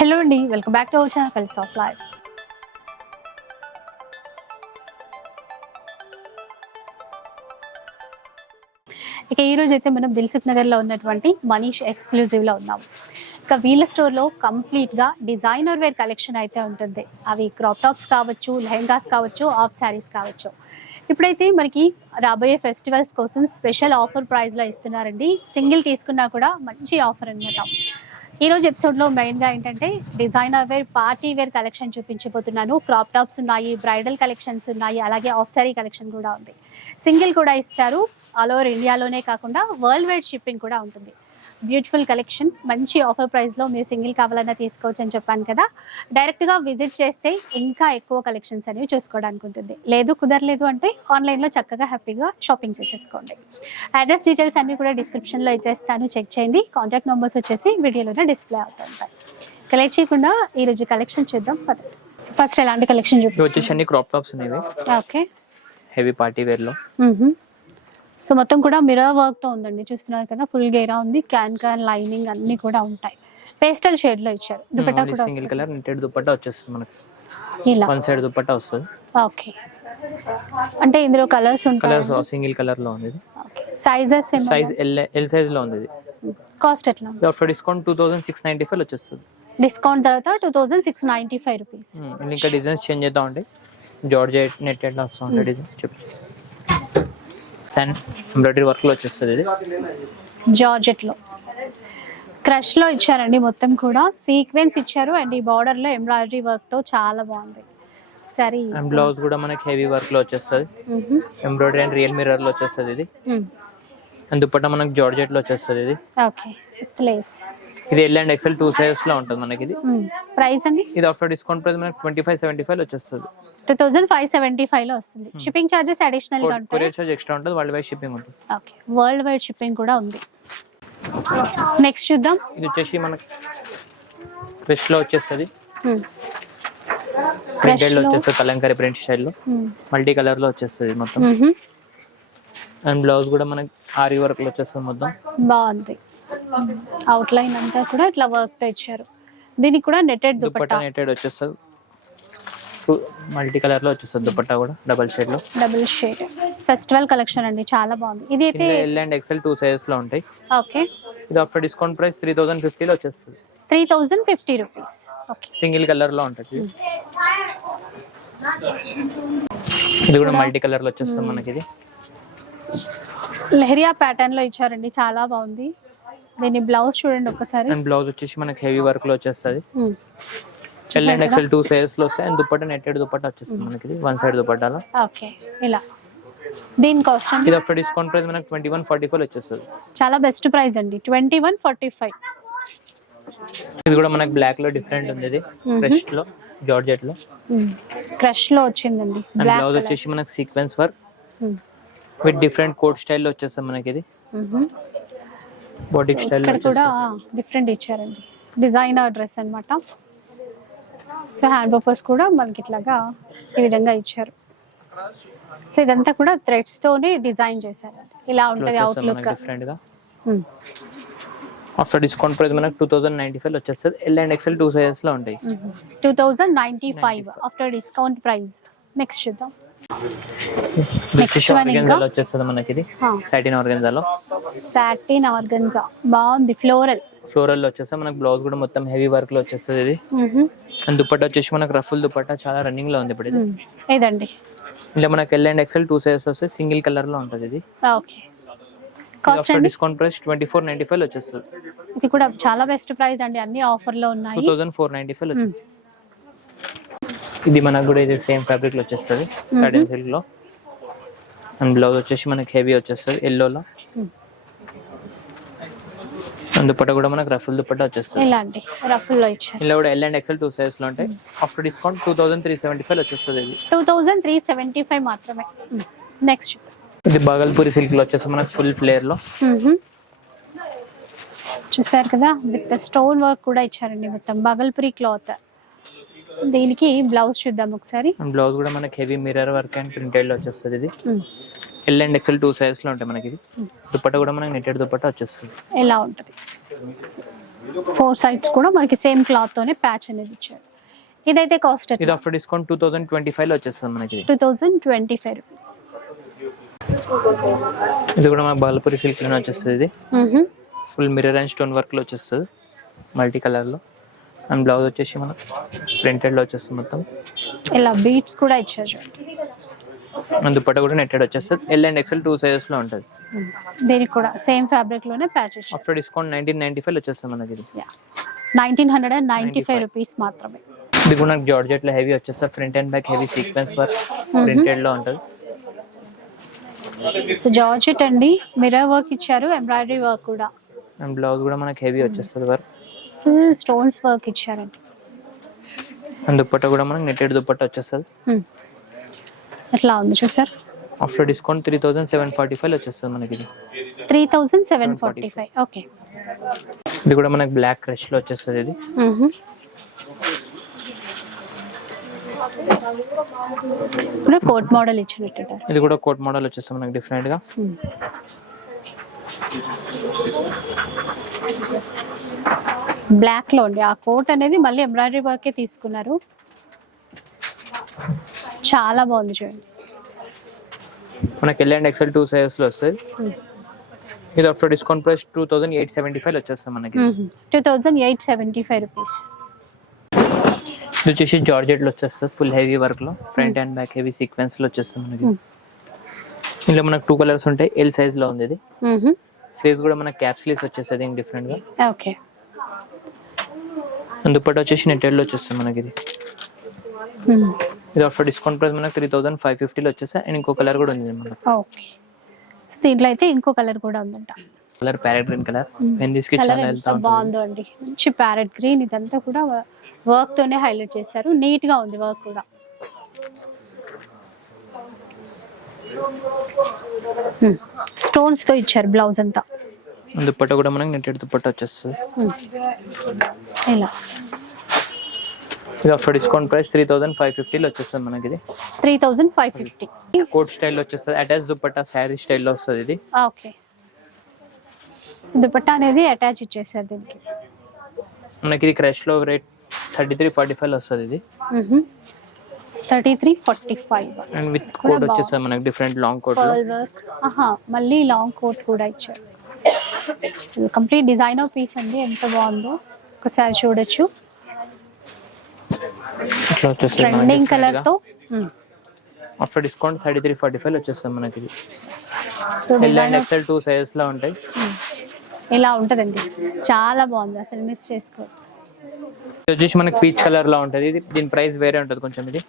Hello అండి welcome back to our channel fells of life ఇక ఈ రోజు అయితే మనం దిల్సుఖ్ నగర్లో ఉన్నటువంటి మనీష్ ఎక్స్క్లూజివ్లో ఉన్నాం. ఇక వీళ్ళ స్టోర్లో కంప్లీట్గా డిజైనర్ వేర్ కలెక్షన్ అయితే ఉంటుంది. అవి క్రాప్ టాప్స్ కావచ్చు లెహంగాస్ కావచ్చు ఆఫ్ శారీస్ కావచ్చు. ఇప్పుడైతే మనకి రాబోయే ఫెస్టివల్స్ కోసం స్పెషల్ ఆఫర్ ప్రైస్లో ఇస్తున్నారండి. సింగిల్ తీసుకున్నా కూడా మంచి ఆఫర్ అన్నమాట. ఈ రోజు ఎపిసోడ్లో మెయిన్గా ఏంటంటే designer wear party wear collection చూపించబోతున్నాను. క్రాప్ టాప్స్ ఉన్నాయి బ్రైడల్ కలెక్షన్స్ ఉన్నాయి అలాగే ఆఫ్ సారీ కలెక్షన్ కూడా ఉంది. సింగిల్ కూడా ఇస్తారు. ఆల్ ఓవర్ ఇండియాలోనే కాకుండా వరల్డ్ వైడ్ షిప్పింగ్ కూడా ఉంటుంది. Beautiful collection. మంచి ఆఫర్ ప్రైస్లో మీరు సింగిల్ కావాలన్నా తీసుకోవచ్చు అని చెప్పాను కదా. డైరెక్ట్గా విజిట్ చేస్తే ఇంకా ఎక్కువ కలెక్షన్స్ అనేవి చూసుకోవడానికి ఉంటుంది. లేదు కుదరలేదు అంటే ఆన్లైన్లో చక్కగా హ్యాపీగా షాపింగ్ చేసేసుకోండి. అడ్రస్ డీటెయిల్స్ అన్ని కూడా డిస్క్రిప్షన్లో ఇచ్చేస్తాను. చెక్ చేయండి. కాంటాక్ట్ నెంబర్స్ వచ్చేసి వీడియోలోనే డిస్ప్లే అవుతుంటాయి. కలెక్ట్ చేయకుండా ఈరోజు కలెక్షన్ చూద్దాం. పదండి. ఫస్ట్ ఎలాంటి కలెక్షన్ ఇవి చూపిస్తాం వచ్చేసి అన్ని క్రాప్ టాప్స్ అనేవి ఓకే హెవీ పార్టీ వేర్లో. సో మొత్తం కూడా మిర్రర్ వర్క్తో ఉందండి. చూస్తున్నారు కదా ఫుల్ గేరా ఉంది. క్యాన్ క్యాన్ లైనింగ్ అన్ని కూడా ఉంటాయి. పేస్టల్ షేడ్లో ఇచ్చారు. దుపట్టా కూడా సింగిల్. కలర్ నెట్టెడ్ దుపట్టా వచ్చేస్తుంది మనకి. ఇలా. వన్ సైడ్ దుపట్టా వస్తుంది. ఓకే. అంటే ఇందులో కలర్స్ కలర్స్ ఉంటాయి సింగిల్ కలర్లో ఉంది సైజెస్ సైజ్ ఎల్ ఎల్ సైజ్లో ఉంది కాస్ట్ ఎట్లా after discount two thousand six ninety five వచ్చేస్తుంది. డిస్కౌంట్ తర్వాత two thousand six ninety five rupees Hmm, and ఇంకా డిజైన్స్ చేంజ్ చేద్దాం ఉంటాయి జార్జెట్ నెట్టెడ్లో వస్తూ ఉంటాయి డిజైన్స్ చెప్పి. సన్ ఎంబ్రాయిడరీ వర్క్లో వచ్చేస్తుంది ఇది. జార్జెట్లో క్రష్లో ఇచ్చారండి మొత్తం కూడా. సీక్వెన్స్ ఇచ్చారు అండ్ ఈ బార్డర్లో ఎంబ్రాయిడరీ వర్క్తో చాలా బాగుంది. సరే. అండ్ బ్లౌజ్ కూడా మనకి హెవీ వర్క్లో వచ్చేస్తుంది ఎంబ్రాయిడరీ అండ్ రియల్ మిర్రర్లో వచ్చేస్తుంది ఇది. అండ్ దుపట్టా మనకి జార్జెట్లో వచ్చేస్తుంది ఇది. ఓకే. ప్లేస్ ఇది ఎల్ అండ్ ఎక్సెల్ టూ సైజెస్లో ఉంటుంది మనకి ఇది. ప్రైస్ అండి? ఇది ఆఫ్టర్ డిస్కౌంట్ ప్రైస్ మనకి ట్వంటీ ఫైవ్ సెవెంటీ ఫైవ్ వచ్చేస్తుంది. టూ థౌజండ్ ఫైవ్ సెవెంటీ ఫైవ్లో వస్తుంది. షిప్పింగ్ చార్జెస్ అడిషనల్గా ఉంటాయి? కొరియర్ చార్జ్ ఎక్స్ట్రా ఉంటుంది వరల్డ్ వైడ్ షిప్పింగ్ ఉంటుంది. ఓకే వరల్డ్ వైడ్ షిప్పింగ్ కూడా ఉంది. నెక్స్ట్ చూద్దాం. ఇది వచ్చేసి మనకి క్రిష్లో వచ్చేస్తుంది. ప్రింటెడ్లో. వచ్చేస్తుంది కలంకారీ ప్రింట్ స్టైల్లో. మల్టీ కలర్లో వచ్చేస్తుంది మొత్తం. అండ్ బ్లౌజ్ కూడా మనకి ఆరి వర్క్లో వచ్చేస్తుంది మొత్తం. బాగుంది. అవుట్ లైన్ అంతా కూడా ఇట్లా వర్క్తో ఇచ్చారు దీనికి కూడా నెటెడ్ దుపట్టా నెట్టెడ్ వచ్చేస్తుంది. మల్టీ కలర్లో వచ్చేస్తుంది దుపట్టా కూడా డబల్ షేడ్లో. డబుల్ షేడ్ ఫెస్టివల్ కలెక్షన్ అండి చాలా బాగుంది. ఇది అయితే ఎల్ అండ్ ఎక్సెల్ టూ సైజెస్లో ఉంటాయి. ఓకే ఇది after discount price three thousand ఫిఫ్టీలో వచ్చేస్తుంది. Three thousand fifty rupees okay single కలర్లో ఉంటుంది. ఇది కూడా మల్టీ కలర్లో వచ్చేస్తుంది మనకి ఇది. లెహరియా ప్యాటర్న్లో ఇచ్చారండి చాలా బాగుంది. దీని బ్లౌజ్ చూడండి ఒకసారి. అండ్ బ్లౌజ్ వచ్చేసి మనకి హెవీ వర్క్లో వచ్చేస్తుంది. ఎల్ అండ్ ఎక్సెల్ టూ సైజెస్లో వస్తాయి. అండ్ దుపట్టా నెట్టెడ్ దుపట్టా వచ్చేస్తుంది మనకి ఇది వన్ సైడ్ దుపట్టాలో. ఓకే. ఇలా. దీని కాస్ట్ ఇది ఆఫ్టర్ డిస్కౌంట్ ప్రైస్ మనకి ట్వంటీ వన్ ఫార్టీ ఫైవ్ వచ్చేస్తుంది. చాలా బెస్ట్ ప్రైస్ అండి. ట్వంటీ వన్ ఫార్టీ ఫైవ్ ఇది కూడా మనకి బ్లాక్లో డిఫరెంట్ ఉంది ఇది. రెస్ట్లో జార్జెట్లో. క్రష్లో వచ్చిందండి. బ్లౌజ్ వచ్చేసి మనకి sequence work with different coat స్టైల్లో వచ్చేస్తుంది మనకి ఇది బాటిక్ స్టైల్లో ఇక్కడ కూడా డిఫరెంట్ ఇచ్చారండి. డిజైనర్ డ్రెస్ అన్నమాట. సో హ్యాండ్ పర్పస్ కూడా మనకి ఇట్లాగా ఈ విధంగా ఇచ్చారు. సో ఇదంతా కూడా థ్రెడ్స్ తోనే డిజైన్ చేశారు ఇలా ఉంటది అవుట్లుక్ మనకి డిఫరెంట్గా? ఆఫ్టర్ డిస్కౌంట్ ప్రైస్ మనకి టూ థౌసండ్ నైన్టీ ఫైవ్ వచ్చేస్తుంది ఎల్ అండ్ ఎక్సెల్ టూ సైజెస్లో ఉంటాయి. Two thousand ninety five after discount price next చూద్దాం. ఇంకా? ఆర్గెన్జాలో వచ్చేస్తుంది మనకి ఇది సాటిన్ ఆర్గెన్జాలో సాటిన్ ఆర్గంజా బాగుంది ఫ్లోరల్ ఫ్లోరల్లో వచ్చేస్తే మనకి బ్లౌజ్ కూడా మొత్తం హెవీ వర్క్లో వచ్చేస్తుంది ఇది. అండ్ దుపట్టా వచ్చేసి మనకి రఫుల్ దుపట్టా చాలా రన్నింగ్లో ఉంది ఇప్పుడు ఇది. ఇదండి ఇలా మనకి L and XL two sizes వస్తే సింగిల్ కలర్లో ఉంటుంది ఇది. Okay. Cost discount price twenty four ninety five వచ్చేస్తుంది. ఇది కూడా చాలా బెస్ట్ ప్రైస్ అండి. అన్ని ఆఫర్లో టూ ఉన్నాయి. థౌసండ్ ఫోర్ నైన్టీ ఫైవ్ వచ్చేస్తుంది. ఇది మనకు కూడా ఇది సేమ్ ఫ్యాబ్రిక్లో వచ్చేస్తుంది. సాటిన్ సిల్క్లో. అండ్ బ్లౌజ్ వచ్చేసి మనకి హెవీ వచ్చేస్తుంది ఎల్లోలో దుపట్టా కూడా మనకి రఫుల్ దుపట్టా వచ్చేస్తుంది. ఇలాంటి రఫుల్లో ఇచ్చారు. ఇలా కూడా ఎల్ అండ్ ఎక్సెల్ టూ సైజ్లో ఉంటాయి. After discount two thousand three seventy five వచ్చేస్తుంది ఇది. Two thousand three seventy five మాత్రమే నెక్స్ట్ ఇది బాగల్పూరి సిల్క్లో వచ్చేసి మనకి ఫుల్ ఫ్లేర్లో. చూసారు కదా విత్ స్టోన్ వర్క్ కూడా ఇచ్చారండి మొత్తం. బగల్పురి క్లాత్ దీనికి బ్లౌజ్ చూద్దాం ఒకసారి. బ్లౌజ్ కూడా మనకి హెవీ మిర్రర్ వర్క్ అండ్ ప్రింటెడ్లో వచ్చేస్తుంది ఇది. ఎల్ అండ్ ఎక్సెల్ టూ సైజ్లో ఉంటాయి మనకి ఇది. దుపట్టా కూడా మనకి నెట్టెడ్ దుపట్టా వచ్చేస్తుంది. ఎలా ఉంటుంది? ఫోర్ సైడ్స్ కూడా మనకి సేమ్ క్లాత్ తోనే ప్యాచ్ అనేది ఇచ్చారు. ఇదైతే కాస్ట్ ఇది after discount two thousand twenty ఫైవ్లో వచ్చేస్తుంది మనకి. Two thousand twenty five rupees ఇది కూడా మన బాలపురి సిల్క్లోనే వచ్చేస్తుంది ఇది. ఫుల్ మిర్రర్ అండ్ స్టోన్ వర్క్లో వచ్చేస్తుంది. మల్టీ కలర్లో. అండ్ బ్లౌజ్ వచ్చేసి మనకు ప్రింటెడ్లో వచ్చేస్తుంది మొత్తం. ఇలా బీట్స్ కూడా ఇచ్చారు. చూడండి అండ్ దుప్పట్ట కూడా నెట్టెడ్ వచ్చేస్తుంది. ఎల్ అండ్ ఎక్సెల్ టూ సైజెస్లో ఉంటుంది. మ్మ్. దీనికి కూడా సేమ్ ఫ్యాబ్రిక్లోనే ప్యాచ్ ఇచ్చారు after discount nineteen ninety five వచ్చేస్తుంది మనకి ఇది. Nineteen hundred and ninety five rupees మాత్రమే. ఇది కూడా నాకు జార్జెట్లో హెవీ వచ్చేస్తుంది. Front and back heavy sequence work ప్రింటెడ్లో ఉంటుంది. సో జార్జెట్ అండి మిర్రర్ వర్క్ ఇచ్చారు ఎంబ్రాయిడరీ వర్క్ కూడా. అండ్ బ్లౌజ్ కూడా మనకి హెవీ వచ్చేస్తుంది వర్క్ ఫుల్ స్టోన్స్ వర్క్ ఇచ్చారండి అండ్ దుప్పట్ట కూడా మనకి నెట్టెడ్ దుప్పట్ట వచ్చేస్తుంది. ఎట్లా ఉంది చూసారు? After discount three thousand seven forty five వచ్చేస్తుంది మనకి ఇది. Three thousand seven forty five. Okay. ఇది కూడా మనకి బ్లాక్ క్రష్లో వచ్చేస్తుంది ఇది. ఇప్పుడు కోట్ మోడల్ ఇచ్చినట్టు ఇది కూడా కోట్ మోడల్ వచ్చేస్తుంది మనకి డిఫరెంట్గా బ్లాక్లో ఉండి ఆ కోట్ అనేది మళ్ళీ ఎంబ్రాయిడరీ వర్కే తీసుకున్నారు. చాలా బాగుంది చూడండి. మనకి ఎల్ అండ్ ఎక్సెల్ టూ సైజెస్లో వస్తుంది ఇది after discount price two thousand eight seventy five వచ్చేస్తుంది మనకి. Two thousand eight seventy five rupees ఇది వచ్చేసి జార్జెట్లో వచ్చేస్తుంది ఫుల్ హెవీ వర్క్లో ఫ్రంట్ అండ్ బ్యాక్ హెవీ సీక్వెన్స్లో వచ్చేస్తుంది మనకి. ఇందులో మనకు టూ కలర్స్ ఉంటాయి. ఎల్ సైజ్లో ఉంది ఇది. స్లీవ్స్ కూడా మనకి క్యాప్ స్లీవ్స్ వచ్చేస్తుంది డిఫరెంట్గా. ఓకే. అండ్ దుప్పట్ట వచ్చేసి నెట్టెడ్లో వచ్చేస్తుంది మనకి ఇది. ఇది ఆఫ్టర్ డిస్కౌంట్ ప్రైస్ మనకి త్రీ థౌసండ్ ఫైవ్ ఫిఫ్టీలో వచ్చేస్తాయి అండ్ ఇంకో కలర్ కూడా ఉంది మనకి. ఓకే. సో దీంట్లో అయితే ఇంకో కలర్ కూడా ఉందంట. కలర్ ప్యారెట్ గ్రీన్ కలర్ మెహందీస్కి కలర్ చాలా వెళ్తా ఉంటుంది బాగుందో అండి మంచి ప్యారెట్ గ్రీన్ ఇదంతా కూడా వర్క్ తోనే హైలైట్ చేశారు. నీట్గా ఉంది వర్క్ కూడా. స్టోన్స్తో ఇచ్చారు బ్లౌజ్ అంతా. దుప్పట్ట కూడా మనకి నెట్టెడ్ దుప్పట్ట వచ్చేస్తుంది. ఇలా ఇది after discount price three thousand five ఫిఫ్టీలో వచ్చేస్తుంది మనకి ఇది. Three thousand five fifty. Coat స్టైల్లో వచ్చేస్తుంది. అటాచ్ దుప్పట్ట శారీ స్టైల్లో వస్తుంది ఇది. ఓకే. దుపట్టా అనేది అటాచ్ ఇచ్చేసారు దీనికి. మనకి ఇది క్రష్లో rate thirty three forty five వస్తుంది ఇది. Thirty three forty five. And with coat. వచ్చేస్తుంది మనకి డిఫరెంట్ లాంగ్ కోట్ మళ్ళీ లాంగ్ కోట్ కూడా ఇచ్చారు. కంప్లీట్ డిజైనర్ పీస్ అండి. ఎంత బాగుందో ఒకసారి చూడొచ్చు. ట్రెండింగ్ కలర్తో after discount thirty three forty five వచ్చేస్తుంది మనకి ఇది ఎల్ అండ్ ఎక్సెల్ టూ సైజెస్లో ఉంటాయి ఇలా ఉంటదండి. చాలా బాగుంది. అసలు మిస్ చేసుకోవద్దు. ఇది వచ్చేసి మనకి పీచ్ కలర్లో ఉంటుంది. ఇది దీని ప్రైస్ వేరే ఉంటుంది కొంచెం ఇది.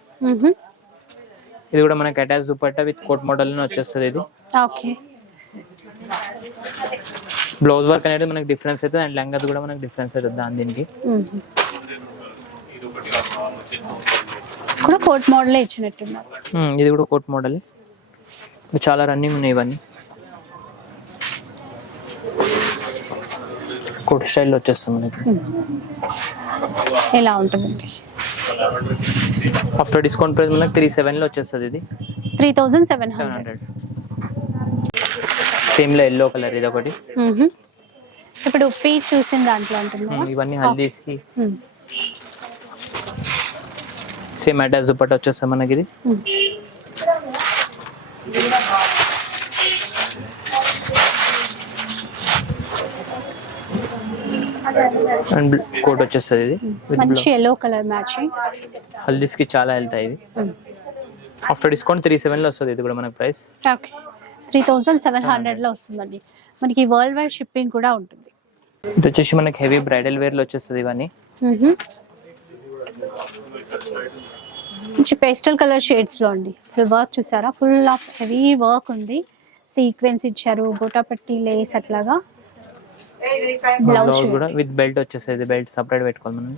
ఇది కూడా మనకి attach dupatta with coat model వచ్చేస్తుంది ఇది. ఓకే. బ్లౌజ్ వర్క్ అనేది మనకి డిఫరెన్స్ అవుతుంది అండ్ లెంగత్ కూడా మనకి డిఫరెన్స్ అవుతుంది దాని దీనికి. కూడా కోట్ మోడలే ఇచ్చినట్టున్నారు. ఇది కూడా కోట్ మోడల్. చాలా రన్నింగ్ ఉన్నాయి ఇవన్నీ. కోట్ స్టైల్లో వచ్చేస్తుంది మనకి. ఇలా ఉంటుందండి? ఆఫ్టర్ డిస్కౌంట్ ప్రైస్ మనకి త్రీ సెవెన్లో వచ్చేస్తుంది ఇది. Three thousand seven seven hundred hundred సేమ్లో yellow colour ఇది ఒకటి ఇప్పుడు పీచ్ చూసిన దాంట్లో ఉంటుంది ఇవన్నీ హల్దీస్కి. మ్మ్. సేమ్ అటాచ్ దుప్పట్ట వచ్చేస్తుంది మనకి ఇది. అండ్ కోట్ వచ్చేస్తుంది ఇది. మంచి ఎల్లో కలర్ మ్యాచింగ్ హల్దీస్కి చాలా వెళ్తాయి ఇవి. ఆఫ్టర్ డిస్కౌంట్ త్రీ సెవెన్లో వస్తుంది ఇది కూడా మనకి price okay three thousand seven హండ్రెడ్లో వస్తుందండి. మనకి వరల్డ్ వైడ్ షిప్పింగ్ కూడా ఉంటుంది. ఇది వచ్చేసి మనకి హెవీ బ్రైడల్ వేర్లో వచ్చేస్తుంది ఇవన్నీ. మంచి పేస్టల్ కలర్ షేడ్స్లో అండి. అసలు వర్క్ చూసారా? ఫుల్ ఆఫ్ హెవీ వర్క్ ఉంది. సీక్వెన్స్ ఇచ్చారు బుటాపట్టి లేస్ అట్లాగా. బ్లౌజ్ కూడా విత్ బెల్ట్ వచ్చేసేది బెల్ట్ సపరేట్ పెట్టుకోవాలి మనం.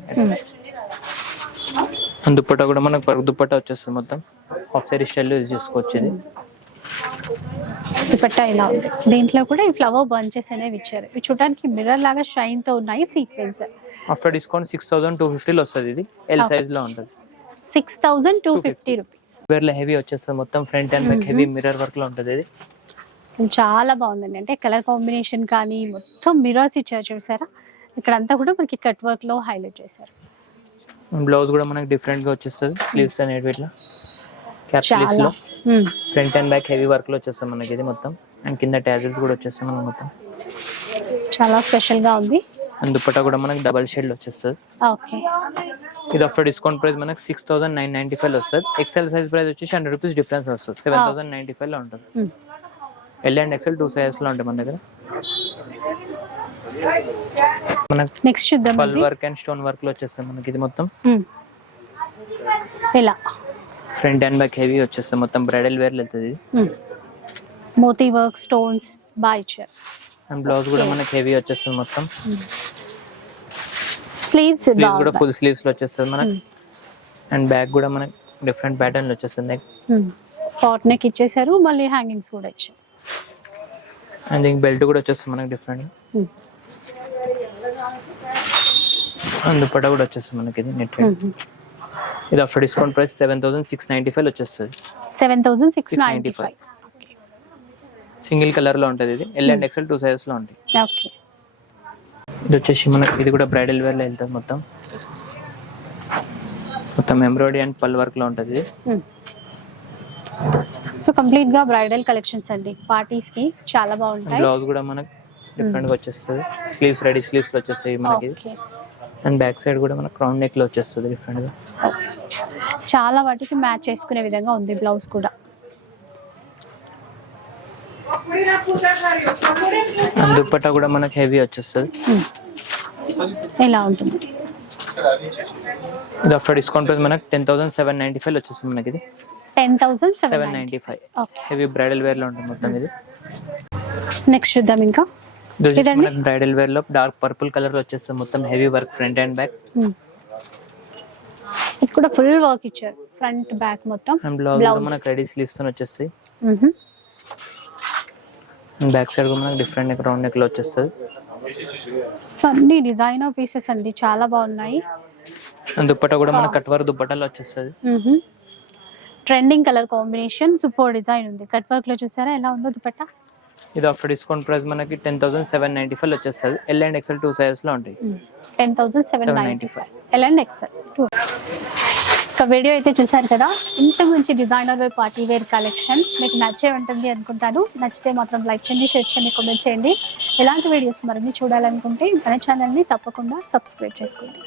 అండ్ దుప్పట్ట కూడా మనకు పరుగు దుప్పట్ట వచ్చేస్తుంది మొత్తం. హాఫ్ సారీ స్టైల్లో యూజ్ చేసుకోవచ్చు ఇది. దుపట్టా ఇలా ఉంది. దీంట్లో కూడా ఈ ఫ్లవర్ బంచెస్ అనేవి ఇచ్చారు. ఇవి చూడడానికి మిర్రర్ లాగా షైన్తో ఉన్నాయి sequence after discount six thousand two ఫిఫ్టీలో వస్తుంది ఇది. ఎల్. సైజ్లో ఉంటుంది. Six thousand two fifty rupees వేర్లో heavy వచ్చేస్తుంది. మొత్తం front and back heavy mirror వర్క్లో ఉంటుంది ఇది. చాలా బాగుందండి. అంటే కలర్ కాంబినేషన్ కానీ మొత్తం మిర్రర్స్ ఇచ్చారు చూసారా? ఇక్కడ అంతా కూడా మనకి కట్ వర్క్లో హైలైట్ చేశారు. బ్లౌజ్ కూడా మనకి డిఫరెంట్గా వచ్చేస్తుంది. స్లీవ్స్ అనేవి ఇట్లా క్యాప్ స్లీవ్స్ చాలా లో. ఫ్రంట్ అండ్ బ్యాక్ హెవీ వర్క్లో వచ్చేస్తాం మనకి ఇది మొత్తం. అండ్ కింద ట్యాజెస్ కూడా వచ్చేస్తాయి మనకి మొత్తం. చాలా స్పెషల్గా ఉంది. అండ్ దుప్పటా కూడా మనకి డబల్ షేడ్ వచ్చేస్తుంది. ఓకే. ఇది ఆఫ్టర్ డిస్కౌంట్ ప్రైస్ మనకి six thousand nine ninety five వస్తుంది ఎక్సెల్ సైజ్ ప్రైస్ వచ్చేసి హండ్రెడ్ రూపీస్ డిఫరెన్స్ వస్తుంది. సెవెన్ థౌసండ్ నైన్టీ ఫైవ్లో ఉంటుంది. ఎల్ అండ్ ఎక్సెల్ టూ సైజెస్లో ఉంటాయి మన దగ్గర. మనకి నెక్స్ట్ చూద్దాం వర్క్ అండ్. స్టోన్ వర్క్లో వచ్చేస్తుంది మనకి ఇది మొత్తం. ఇలా ఫ్రంట్ అండ్ బ్యాక్ హెవీ వచ్చేస్తుంది మొత్తం బ్రైడల్ వేర్ వెళ్తుంది. మోతీ వర్క్ స్టోన్స్ బాగా ఇచ్చారు అండ్ బ్లౌజ్ కూడా మనకి హెవీ వచ్చేస్తుంది మొత్తం. స్లీవ్స్ స్లీవ్స్ కూడా ఫుల్ స్లీవ్స్లో వచ్చేస్తుంది మనకి. అండ్ బ్యాక్ కూడా మనకి డిఫరెంట్ ప్యాటర్న్లో వచ్చేస్తుంది. పాట్ నెక్ ఇచ్చేసారు మళ్ళీ హ్యాంగింగ్స్ కూడా ఇచ్చారు. అండ్ దీనికి బెల్ట్ కూడా వచ్చేస్తుంది మనకి డిఫరెంట్. అండ్ దుప్పటా కూడా వచ్చేస్తుంది మనకి ఇది నెట్. ఇది after discount price seven thousand six ninety five వచ్చేస్తుంది. Seven thousand six ninety 695. Five single కలర్లో ఉంటుంది ఇది. ఎల్ అండ్ ఎక్సెల్ టూ సైజెస్లో ఉంటాయి. ఓకే. ఇది వచ్చేసి మనకి ఇది కూడా బ్రైడల్ వేర్లో వెళ్తుంది మొత్తం. మొత్తం ఎంబ్రాయిడరీ అండ్ పల్ వర్క్లో ఉంటుంది సో కంప్లీట్గా బ్రైడల్ కలెక్షన్స్ అండి. పార్టీస్కి చాలా బాగుంటాయి. బ్లౌజ్ కూడా మనకి డిఫరెంట్గా వచ్చేస్తుంది. స్లీవ్స్ రెడీ స్లీవ్స్లో వచ్చేస్తాయి మనకి. ఓకే. అండ్ బ్యాక్ సైడ్ కూడా మనకి క్రౌన్ నెక్లో వచ్చేస్తుంది డిఫరెంట్గా. చాలా వాటికి మ్యాచ్ చేసుకునే విధంగా ఉంది బ్లౌజ్ కూడా. దుప్పట్టా కూడా మనకి హెవీ వచ్చేస్తుంది. ఇలా ఉంటుంది? ఇది ఆఫ్టర్ డిస్కౌంట్ ప్రైస్ మనకి ten thousand seven ninety five వచ్చేస్తుంది మనకి ఇది. Ten thousand seven ninety five heavy bridal వేర్లో ఉంటుంది మొత్తం ఇది. నెక్స్ట్ చూద్దాం ఇంకా. బ్రైడల్ వేర్లో డార్క్ పర్పుల్ కలర్లో వచ్చేస్తుంది. మొత్తం heavy work front and back. ఇది కూడా ఫుల్ వర్క్ ఇచ్చారు. ఫ్రంట్ బ్యాక్ మొత్తం. బ్లౌజ్. మనకి రెడీ స్లీవ్స్తో వచ్చేస్తాయి. బ్యాక్ సైడ్ కూడా మనకి డిఫరెంట్ నెక్ రౌండ్ నెక్లో వచ్చేస్తుంది. సో అన్ని డిజైనర్ పీసెస్ అండి. చాలా బాగున్నాయి. అండ్ దుప్పట్టా కూడా కట్ వర్క్ దుప్పటాలో వచ్చేస్తుంది. Trending colour combination super design ఉంది. కట్ వర్క్లో చూసారా? ఎలా ఉందో దుపట్టా ఇది ఆఫ్టర్ డిస్కౌంట్ ప్రైస్ మనకి ten thousand seven ninety five వచ్చేస్తుంది. ఎల్ అండ్ ఎక్సెల్ టూ సైజెస్లో ఉంటాయి. Ten thousand seven ninety five. L and XL ఒక వీడియో అయితే చూసారు కదా? ఇంత మంచి డిజైనర్ పార్టీ వేర్ కలెక్షన్ మీకు నచ్చే ఉంటుంది అనుకుంటాను. నచ్చితే మాత్రం లైక్ చేయండి షేర్ చేయండి కామెంట్ చేయండి. ఇలాంటి వీడియోస్ మరిన్ని చూడాలనుకుంటే మన ఛానల్ని తప్పకుండా సబ్స్క్రైబ్ చేసుకోండి.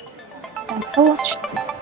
Thanks for watching